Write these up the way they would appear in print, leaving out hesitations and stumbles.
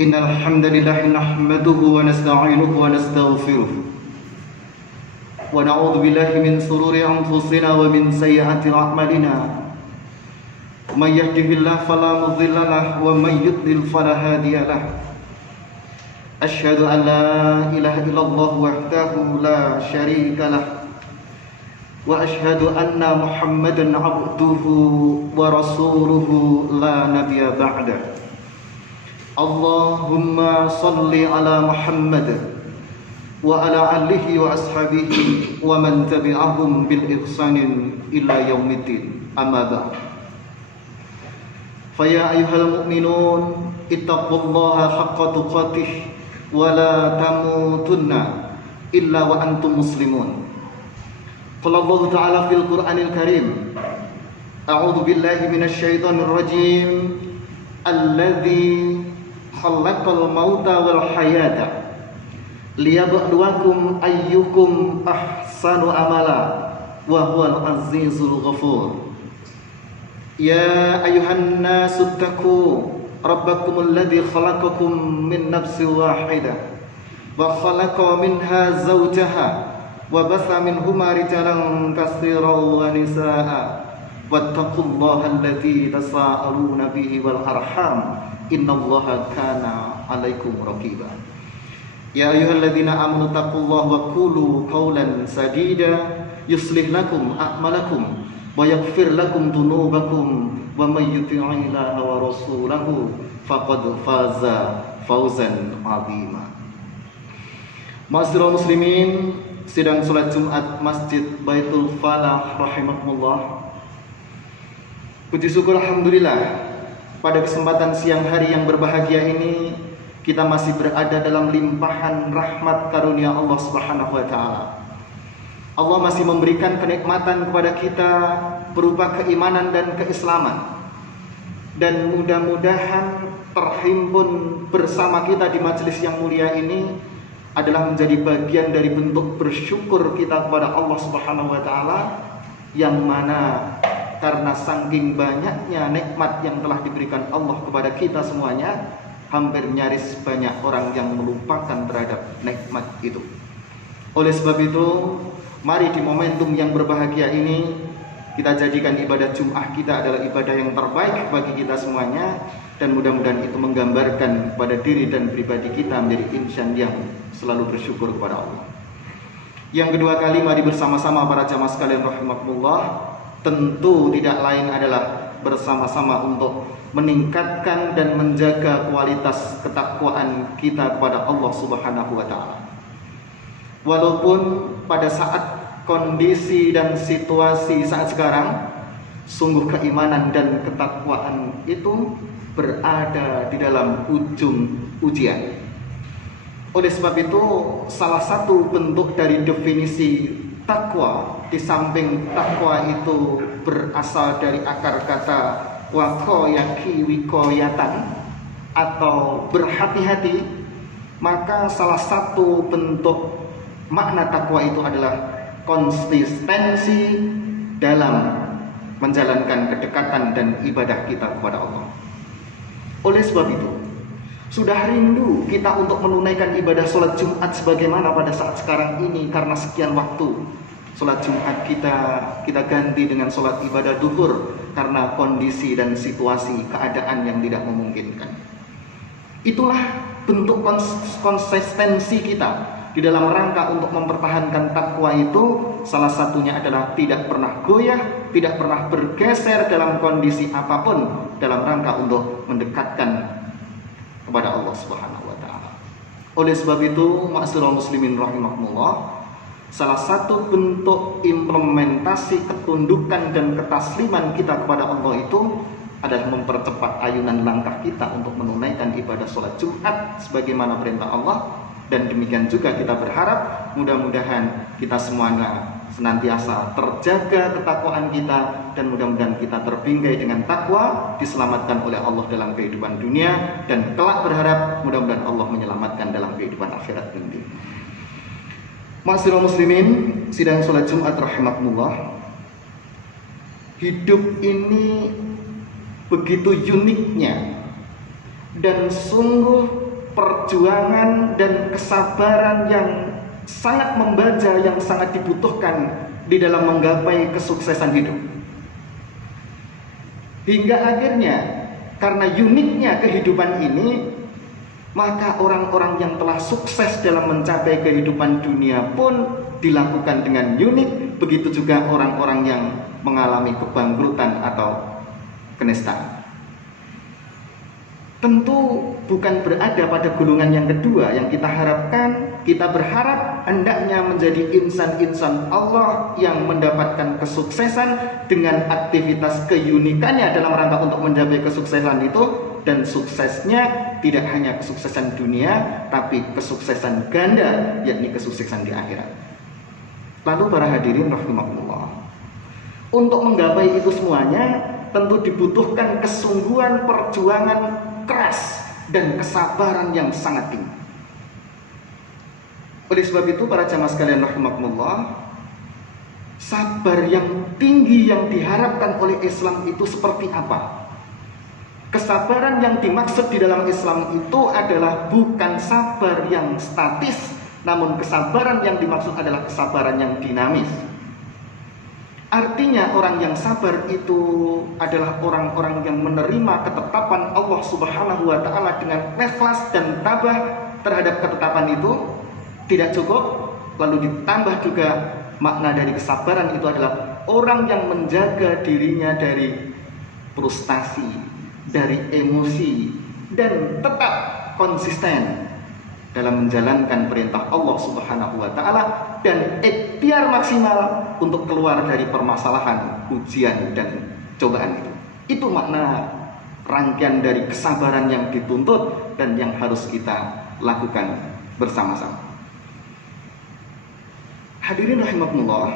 إن الحمد لله نحمده ونستعينه ونستغفره ونعوذ بالله من شرور أنفسنا ومن سيئات أعمالنا من يهده الله فلا مضل له ومن يضلل فلا هادي له أشهد أن لا إله إلا الله وحده لا شريك له وأشهد أن محمدا عبده ورسوله لا نبي بعده اللهم صل على محمد وعلى آله وأصحابه ومن تبعهم بالإحسان إلى يوم الدين أما بعد فيا أيها المؤمنون اتقوا الله حق تقاته ولا تموتن إلا وأنتم مسلمون قال الله تعالى في القرآن الكريم أعوذ بالله من الشيطان الرجيم الذي خلق الموت والحياة ليبلوكم أيكم أحسن عملا وهو العزيز الغفور يا أيها الناس اتقوا ربكم الذي خلقكم من نفس واحدة وخلق منها زوجها وبث منهما رجالا كثيرا ونساء واتقوا الله الذي تساءلون به والأرحام إن الله كان عليكم رقيبا يا أيها الذين آمنوا اتقوا الله وقولوا قولا سديدا يصلح لكم أعمالكم ويغفر لكم ذنوبكم ومن يطع الله ورسوله فقد فاز فوزا عظيما. Ma'asyiral muslimin, sidang salat Jumat Masjid Baitul Falah rahimakumullah. Puji syukur alhamdulillah, pada kesempatan siang hari yang berbahagia ini kita masih berada dalam limpahan rahmat karunia Allah Subhanahu wa taala. Allah masih memberikan kenikmatan kepada kita berupa keimanan dan keislaman. Dan mudah-mudahan terhimpun bersama kita di majelis yang mulia ini adalah menjadi bagian dari bentuk bersyukur kita kepada Allah Subhanahu wa taala, yang mana karena saking banyaknya nikmat yang telah diberikan Allah kepada kita semuanya, hampir nyaris banyak orang yang melupakan terhadap nikmat itu. Oleh sebab itu, mari di momentum yang berbahagia ini kita jadikan ibadah Jum'ah kita adalah ibadah yang terbaik bagi kita semuanya, dan mudah-mudahan itu menggambarkan pada diri dan pribadi kita menjadi insan yang selalu bersyukur kepada Allah. Yang kedua kali, mari bersama-sama para jamaah sekalian rahimakumullah, tentu tidak lain adalah bersama-sama untuk meningkatkan dan menjaga kualitas ketakwaan kita kepada Allah Subhanahu wa taala. Walaupun pada saat kondisi dan situasi saat sekarang, sungguh keimanan dan ketakwaan itu berada di dalam ujung ujian. Oleh sebab itu, salah satu bentuk dari definisi takwa, di samping takwa itu berasal dari akar kata waqayaki wikoyatan atau berhati-hati, maka salah satu bentuk makna takwa itu adalah konsistensi dalam menjalankan kedekatan dan ibadah kita kepada Allah. Oleh sebab itu, sudah rindu kita untuk menunaikan ibadah sholat Jumat sebagaimana pada saat sekarang ini, karena sekian waktu sholat Jumat kita ganti dengan sholat ibadah duhur karena kondisi dan situasi keadaan yang tidak memungkinkan. Itulah bentuk konsistensi kita di dalam rangka untuk mempertahankan takwa itu. Salah satunya adalah tidak pernah goyah, tidak pernah bergeser dalam kondisi apapun dalam rangka untuk mendekatkan kepada Allah Subhanahu wa taala. Oleh sebab itu, ma'asyiral muslimin rahimakumullah, salah satu bentuk implementasi ketundukan dan ketasliman kita kepada Allah itu adalah mempercepat ayunan langkah kita untuk menunaikan ibadah sholat Jumat sebagaimana perintah Allah. Dan demikian juga kita berharap mudah-mudahan kita semuanya senantiasa terjaga ketakwaan kita, dan mudah-mudahan kita terbingkai dengan takwa, diselamatkan oleh Allah dalam kehidupan dunia, dan kelak berharap mudah-mudahan Allah menyelamatkan dalam kehidupan akhirat nanti. Ma'asyiral muslimin, sidang sholat Jumat rahimakumullah, hidup ini begitu uniknya dan sungguh perjuangan dan kesabaran yang sangat membaja, yang sangat dibutuhkan di dalam menggapai kesuksesan hidup. Hingga akhirnya karena uniknya kehidupan ini, maka orang-orang yang telah sukses dalam mencapai kehidupan dunia pun dilakukan dengan unik. Begitu juga orang-orang yang mengalami kebangkrutan atau kenistaan. Tentu bukan berada pada golongan yang kedua yang kita harapkan. Kita berharap hendaknya menjadi insan-insan Allah yang mendapatkan kesuksesan dengan aktivitas keunikannya dalam rangka untuk mencapai kesuksesan itu. Dan suksesnya tidak hanya kesuksesan dunia, tapi kesuksesan ganda, yakni kesuksesan di akhirat. Lalu para hadirin rahimakumullah, untuk menggapai itu semuanya tentu dibutuhkan kesungguhan, perjuangan keras dan kesabaran yang sangat tinggi. Oleh sebab itu para jamaah sekalian rahimakumullah, sabar yang tinggi yang diharapkan oleh Islam itu seperti apa? Kesabaran yang dimaksud di dalam Islam itu adalah bukan sabar yang statis, namun kesabaran yang dimaksud adalah kesabaran yang dinamis. Artinya orang yang sabar itu adalah orang-orang yang menerima ketetapan Allah Subhanahu wa Ta'ala dengan ikhlas dan tabah terhadap ketetapan itu. Tidak cukup, lalu ditambah juga makna dari kesabaran itu adalah orang yang menjaga dirinya dari frustasi, dari emosi, dan tetap konsisten dalam menjalankan perintah Allah Subhanahu wa Ta'ala dan ikhtiar maksimal untuk keluar dari permasalahan, ujian, dan cobaan itu. Itu makna rangkaian dari kesabaran yang dituntut dan yang harus kita lakukan bersama-sama. Hadirin rahimakumullah,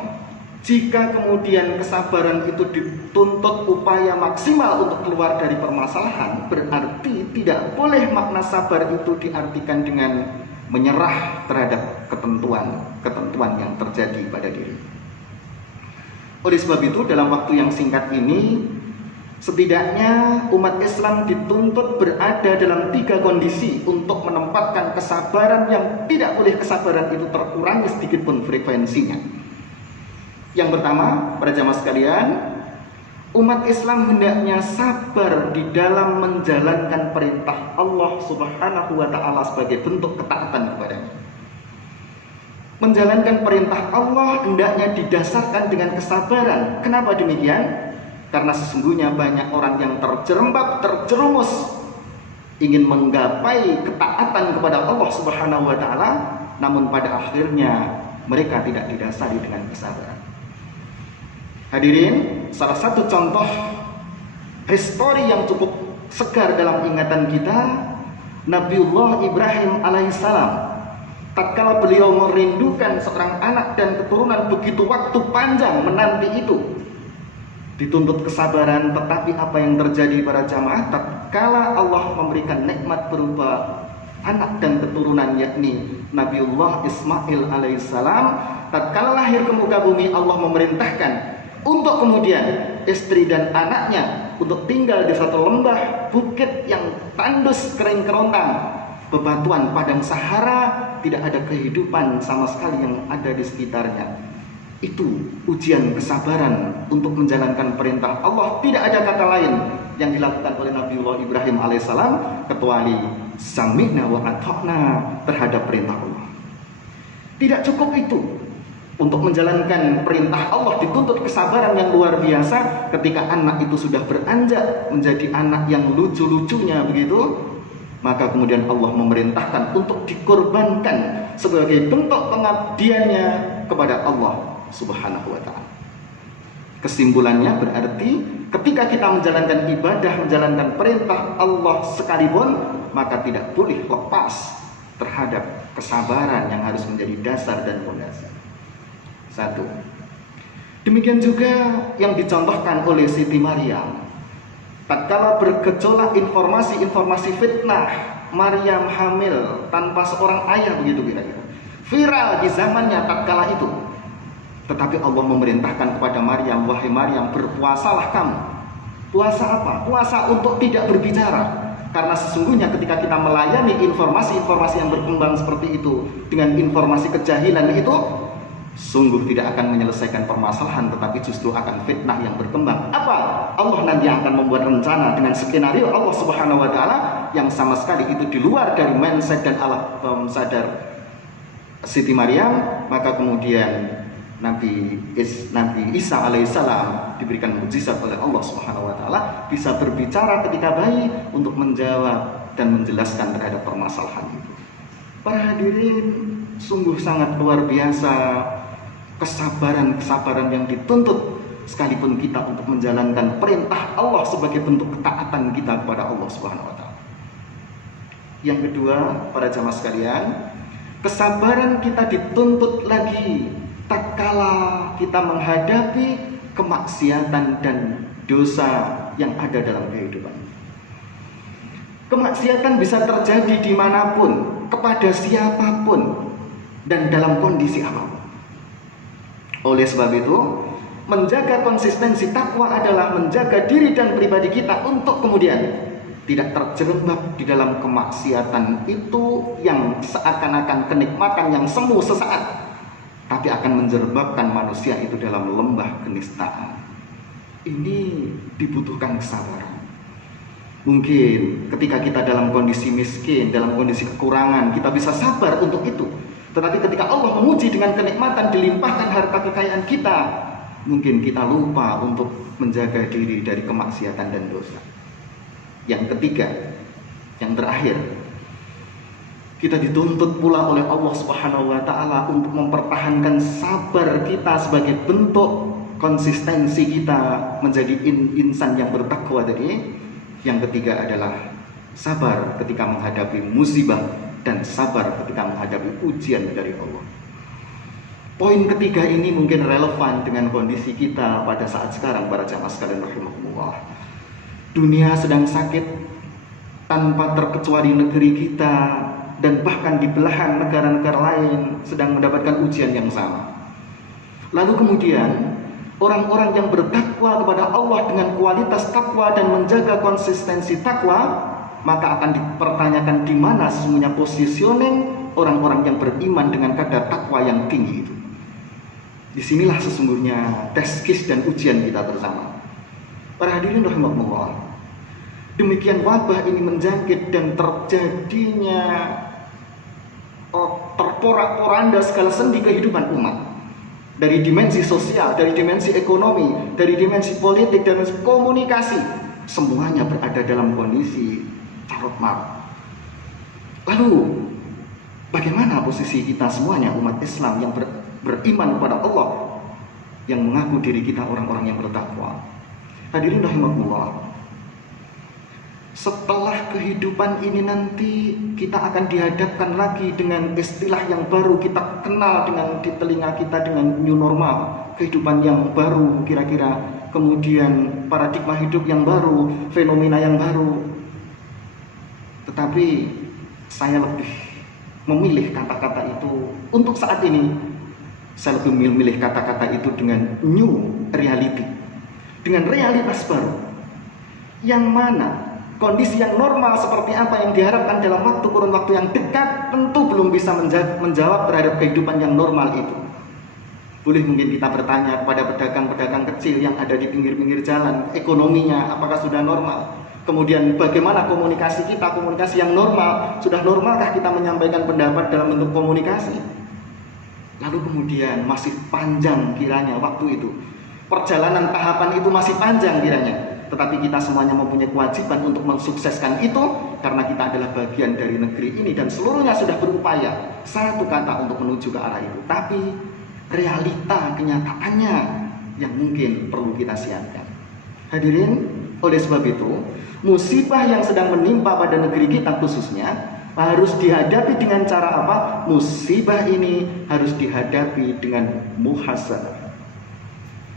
jika kemudian kesabaran itu dituntut upaya maksimal untuk keluar dari permasalahan, berarti tidak boleh makna sabar itu diartikan dengan menyerah terhadap ketentuan yang terjadi pada diri. Oleh sebab itu, dalam waktu yang singkat ini, setidaknya umat Islam dituntut berada dalam 3 kondisi untuk menempatkan kesabaran yang tidak boleh kesabaran itu terkurangi sedikit pun frekuensinya. Yang pertama, para jamaah sekalian, umat Islam hendaknya sabar di dalam menjalankan perintah Allah Subhanahu wa Ta'ala sebagai bentuk ketaatan kepadanya. Menjalankan perintah Allah hendaknya didasarkan dengan kesabaran. Kenapa demikian? Karena sesungguhnya banyak orang yang terjerembab, terjerumus ingin menggapai ketaatan kepada Allah Subhanahu wa Ta'ala, namun pada akhirnya mereka tidak didasari dengan kesabaran. Hadirin, salah satu contoh histori yang cukup segar dalam ingatan kita, Nabiullah Ibrahim alaihissalam. Tatkala beliau merindukan seorang anak dan keturunan, begitu waktu panjang menanti itu, dituntut kesabaran. Tetapi apa yang terjadi para jamaah, tatkala Allah memberikan nikmat berupa anak dan keturunan, yakni Nabiullah Ismail alaihissalam, tatkala lahir ke muka bumi, Allah memerintahkan untuk kemudian istri dan anaknya untuk tinggal di satu lembah bukit yang tandus, kering kerontang, bebatuan padang Sahara, tidak ada kehidupan sama sekali yang ada di sekitarnya. Itu ujian kesabaran untuk menjalankan perintah Allah. Tidak ada kata lain yang dilakukan oleh Nabiullah Ibrahim alaihissalam kecuali sami'na wa ata'na terhadap perintah Allah. Tidak cukup itu. Untuk menjalankan perintah Allah dituntut kesabaran yang luar biasa. Ketika anak itu sudah beranjak menjadi anak yang lucu-lucunya begitu, maka kemudian Allah memerintahkan untuk dikorbankan sebagai bentuk pengabdiannya kepada Allah Subhanahu wa Ta'ala. Kesimpulannya berarti ketika kita menjalankan ibadah, menjalankan perintah Allah sekalipun, maka tidak boleh lepas terhadap kesabaran yang harus menjadi dasar dan fondasi. 1. Demikian juga yang dicontohkan oleh Siti Maryam. Tatkala bergejolak informasi-informasi fitnah, Maryam hamil tanpa seorang ayah begitu kira-kira. Viral di zamannya tatkala itu. Tetapi Allah memerintahkan kepada Maryam, wahai Maryam, berpuasalah kamu. Puasa apa? Puasa untuk tidak berbicara. Karena sesungguhnya ketika kita melayani informasi-informasi yang berkembang seperti itu dengan informasi kejahilan itu sungguh tidak akan menyelesaikan permasalahan, tetapi justru akan fitnah yang berkembang. Apa? Allah nanti akan membuat rencana dengan skenario Allah Subhanahu wa taala yang sama sekali itu di luar dari mindset dan alam sadar Siti Maryam. Maka kemudian Nabi Isa alaihissalam diberikan mukjizat oleh Allah Subhanahu wa taala, bisa berbicara ketika bayi untuk menjawab dan menjelaskan terhadap permasalahan itu. Para hadirin, sungguh sangat luar biasa kesabaran yang dituntut sekalipun kita untuk menjalankan perintah Allah sebagai bentuk ketaatan kita kepada Allah Subhanahu wa taala. Yang kedua, para jamaah sekalian, kesabaran kita dituntut lagi tatkala kita menghadapi kemaksiatan dan dosa yang ada dalam kehidupan. Kemaksiatan bisa terjadi dimanapun, kepada siapapun, dan dalam kondisi apapun. Oleh sebab itu, menjaga konsistensi takwa adalah menjaga diri dan pribadi kita untuk kemudian tidak terjerembab di dalam kemaksiatan itu yang seakan-akan kenikmatan yang semu sesaat, tapi akan menjerebabkan manusia itu dalam lembah kenistaan. Ini dibutuhkan kesabaran. Mungkin ketika kita dalam kondisi miskin, dalam kondisi kekurangan, kita bisa sabar untuk itu. Tetapi ketika Allah menguji dengan kenikmatan, dilimpahkan harta kekayaan kita, mungkin kita lupa untuk menjaga diri dari kemaksiatan dan dosa. Yang ketiga, yang terakhir, kita dituntut pula oleh Allah Subhanahu wa taala untuk mempertahankan sabar kita sebagai bentuk konsistensi kita menjadi insan yang bertakwa tadi. Yang ketiga adalah sabar ketika menghadapi musibah dan sabar ketika menghadapi ujian dari Allah. Poin ketiga ini mungkin relevan dengan kondisi kita pada saat sekarang, para jamaah sekalian rahimakumullah. Dunia sedang sakit tanpa terkecuali negeri kita, dan bahkan di belahan negara-negara lain sedang mendapatkan ujian yang sama. Lalu kemudian orang-orang yang bertakwa kepada Allah dengan kualitas takwa dan menjaga konsistensi takwa, maka akan dipertanyakan di mana sesungguhnya positioning orang-orang yang beriman dengan kadar takwa yang tinggi itu. Disinilah sesungguhnya teskis dan ujian kita bersama. Para hadirin rahimakumullah, demikian wabah ini menjangkit dan terjadinya terporak-poranda segala sendi kehidupan umat, dari dimensi sosial, dari dimensi ekonomi, dari dimensi politik dan komunikasi, semuanya berada dalam kondisi carut marut. Lalu bagaimana posisi kita semuanya umat Islam yang beriman kepada Allah, yang mengaku diri kita orang-orang yang bertakwa? Hadirin rahimakumullah, setelah kehidupan ini nanti kita akan dihadapkan lagi dengan istilah yang baru kita kenal dengan di telinga kita, dengan new normal, kehidupan yang baru kira-kira, kemudian paradigma hidup yang baru, fenomena yang baru. Tetapi saya lebih memilih kata-kata itu untuk saat ini. Saya lebih memilih kata-kata itu dengan new reality, dengan realitas baru, yang mana kondisi yang normal seperti apa yang diharapkan dalam kurun waktu yang dekat tentu belum bisa menjawab terhadap kehidupan yang normal itu. Boleh mungkin kita bertanya kepada pedagang-pedagang kecil yang ada di pinggir-pinggir jalan, ekonominya apakah sudah normal? Kemudian bagaimana komunikasi kita, komunikasi yang normal, sudah normalkah kita menyampaikan pendapat dalam bentuk komunikasi? Lalu kemudian masih panjang kiranya waktu itu, perjalanan tahapan itu masih panjang kiranya, tetapi kita semuanya mempunyai kewajiban untuk mensukseskan itu, karena kita adalah bagian dari negeri ini dan seluruhnya sudah berupaya satu kata untuk menuju ke arah itu. Tapi realita kenyataannya yang mungkin perlu kita siapkan. Hadirin, oleh sebab itu musibah yang sedang menimpa pada negeri kita khususnya harus dihadapi dengan cara apa? Musibah ini harus dihadapi dengan muhasabah.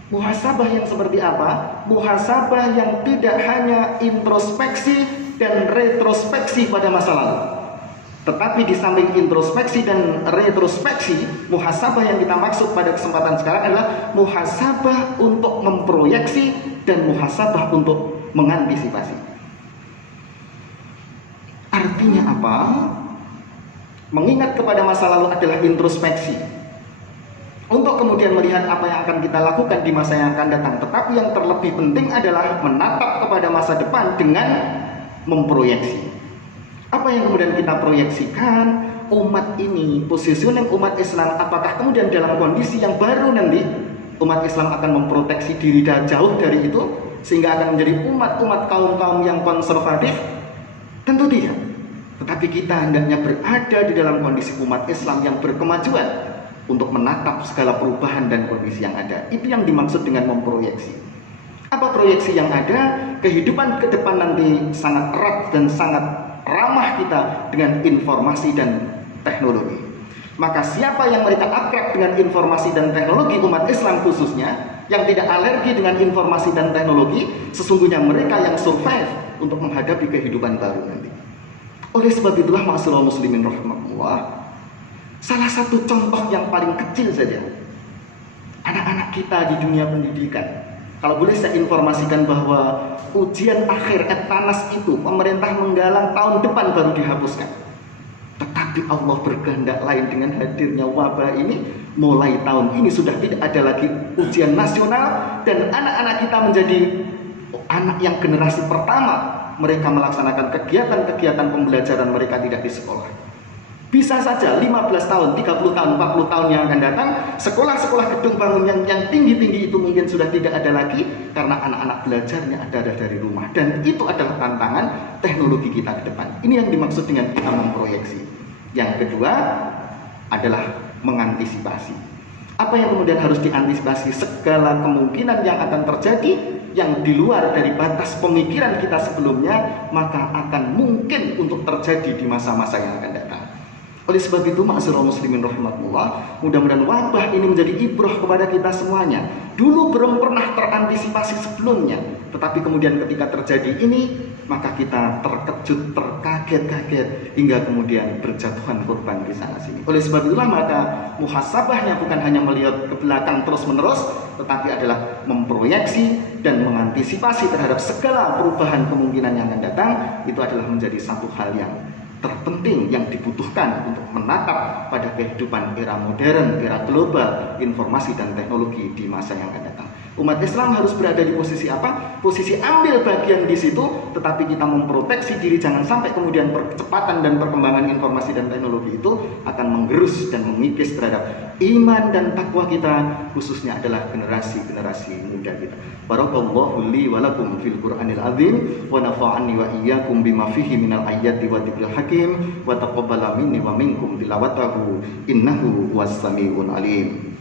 Muhasabah yang seperti apa? Muhasabah yang tidak hanya introspeksi dan retrospeksi pada masa lalu, tetapi di samping introspeksi dan retrospeksi, muhasabah yang kita maksud pada kesempatan sekarang adalah muhasabah untuk memproyeksi dan muhasabah untuk mengantisipasi. Artinya apa? Mengingat kepada masa lalu adalah introspeksi untuk kemudian melihat apa yang akan kita lakukan di masa yang akan datang. Tetapi yang terlebih penting adalah menatap kepada masa depan dengan memproyeksi. Apa yang kemudian kita proyeksikan? Umat ini, positioning umat Islam, apakah kemudian dalam kondisi yang baru nanti umat Islam akan memproteksi diri dan jauh dari itu sehingga akan menjadi umat-umat kaum-kaum yang konservatif? Tentu tidak. Tetapi kita hendaknya berada di dalam kondisi umat Islam yang berkemajuan untuk menatap segala perubahan dan kondisi yang ada. Itu yang dimaksud dengan memproyeksi. Apa proyeksi yang ada? Kehidupan ke depan nanti sangat erat dan sangat ramah kita dengan informasi dan teknologi. Maka siapa yang mereka akrab dengan informasi dan teknologi, umat Islam khususnya, yang tidak alergi dengan informasi dan teknologi, sesungguhnya mereka yang survive untuk menghadapi kehidupan baru nanti. Oleh sebab itulah ma'asyiral muslimin rahmatullah, salah satu contoh yang paling kecil saja, anak-anak kita di dunia pendidikan. Kalau boleh saya informasikan bahwa ujian akhir Etanas itu pemerintah menggalang tahun depan baru dihapuskan. Tetapi Allah berkehendak lain dengan hadirnya wabah ini. Mulai tahun ini sudah tidak ada lagi ujian nasional, dan anak-anak kita menjadi anak yang generasi pertama mereka melaksanakan kegiatan-kegiatan pembelajaran mereka tidak di sekolah. Bisa saja 15 tahun, 30 tahun, 40 tahun yang akan datang, sekolah-sekolah gedung bangunan yang tinggi-tinggi itu mungkin sudah tidak ada lagi karena anak-anak belajarnya ada dari rumah. Dan itu adalah tantangan teknologi kita ke depan. Ini yang dimaksud dengan kita memproyeksi. Yang kedua adalah mengantisipasi. Apa yang kemudian harus diantisipasi? Segala kemungkinan yang akan terjadi yang di luar dari batas pemikiran kita sebelumnya, maka akan mungkin untuk terjadi di masa-masa yang akan datang. Oleh sebab itu, ma'asyiral muslimin rahmatullah, mudah-mudahan wabah ini menjadi ibrah kepada kita semuanya. Dulu belum pernah terantisipasi sebelumnya, tetapi kemudian ketika terjadi ini, maka kita terkejut, terkaget-kaget, hingga kemudian berjatuhan korban di sana sini. Oleh sebab itulah maka muhasabahnya bukan hanya melihat ke belakang terus-menerus, tetapi adalah memproyeksi dan mengantisipasi terhadap segala perubahan kemungkinan yang akan datang. Itu adalah menjadi satu hal yang terpenting yang dibutuhkan untuk menatap pada kehidupan era modern, era global, informasi dan teknologi di masa yang akan datang. Umat Islam harus berada di posisi apa? Posisi ambil bagian di situ, tetapi kita memproteksi diri jangan sampai kemudian percepatan dan perkembangan informasi dan teknologi itu akan menggerus dan mengikis terhadap iman dan takwa kita, khususnya adalah generasi-generasi muda kita. Barakallahu li wa lakum fil Qur'anil azim wa nafa'ani wa iyyakum bima fihi minal ayati wa dzikril hakim wa taqabbala minni wa minkum tilawatahu innahu huwas samiul alim.